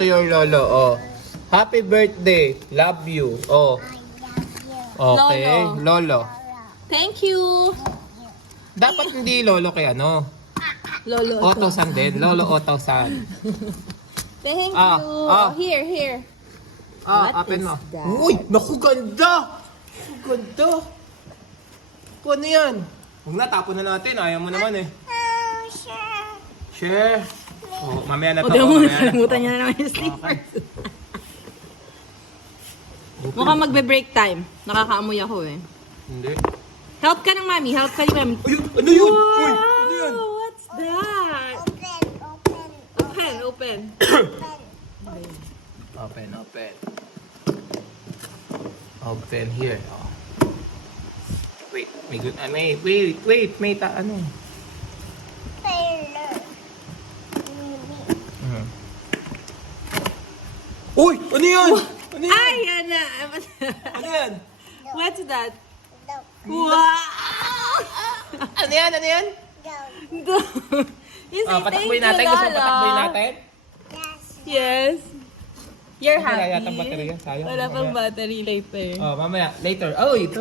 To your lolo, oh. Happy birthday. Love you. Oh. Okay. Lolo. Thank you. Dapat hindi lolo kay ano. Lolo. Otto-san din. Lolo Otto-san. Thank Ah, you. ah. Oh, here. Ah, What open is mo. that? Uy, naku, ganda! Ganda! Ano yan? Huwag na, tapon na natin. Ayaw mo naman eh. Share. Oh, mamaya na to. Di mo Mamaya na. nakalimutan niya na naman yung slippers. Mukhang magbe-break time. Nakakaamoy ako eh. Hindi. Help ka ng mami. Help ka ni mami. Ayun, ano yun? Uy, ano yan? Wow, what's that? Open. Open here. Oh. Wait, may good. Wait, may ano. Mhm. Uy, ano yan? Ano yan? Ay, yan na. Ano yan? What's that? Wow! Ano yan? Ano yan? You say Patakboy thank natin. you, Gusto mo Lolo. patakboy natin? Yes. You're Wala happy. yatang baterya. Sayang. Wala pang Mamaya. battery later. Oh, mamaya. Later. Oh, ito.